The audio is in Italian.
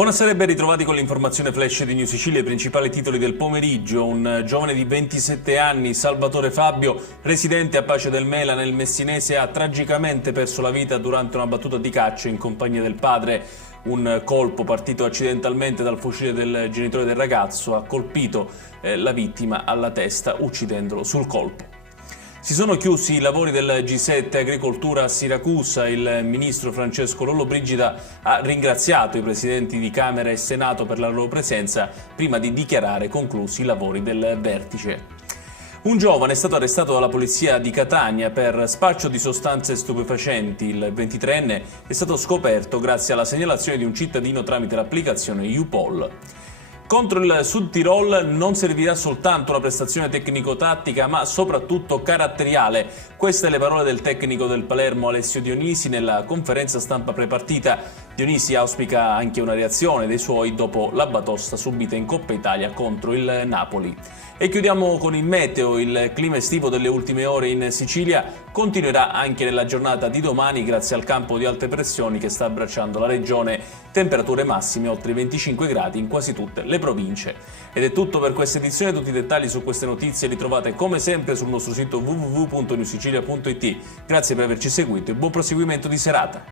Buonasera e ben ritrovati con l'informazione flash di New Sicilia, i principali titoli del pomeriggio. Un giovane di 27 anni, Salvatore Fabio, residente a Pace del Mela nel Messinese, ha tragicamente perso la vita durante una battuta di caccia in compagnia del padre. Un colpo partito accidentalmente dal fucile del genitore del ragazzo ha colpito la vittima alla testa, uccidendolo sul colpo. Si sono chiusi i lavori del G7 Agricoltura a Siracusa. Il ministro Francesco Lollobrigida ha ringraziato i presidenti di Camera e Senato per la loro presenza prima di dichiarare conclusi i lavori del vertice. Un giovane è stato arrestato dalla polizia di Catania per spaccio di sostanze stupefacenti. Il 23enne è stato scoperto grazie alla segnalazione di un cittadino tramite l'applicazione YouPol. Contro il Sud Tirol non servirà soltanto una prestazione tecnico-tattica, ma soprattutto caratteriale. Queste le parole del tecnico del Palermo Alessio Dionisi nella conferenza stampa prepartita. Dionisi auspica anche una reazione dei suoi dopo la batosta subita in Coppa Italia contro il Napoli. E chiudiamo con il meteo. Il clima estivo delle ultime ore in Sicilia continuerà anche nella giornata di domani grazie al campo di alte pressioni che sta abbracciando la regione. Temperature massime oltre i 25 gradi in quasi tutte le province. Ed è tutto per questa edizione. Tutti i dettagli su queste notizie li trovate come sempre sul nostro sito www.newsicilia.it. Grazie per averci seguito e buon proseguimento di serata.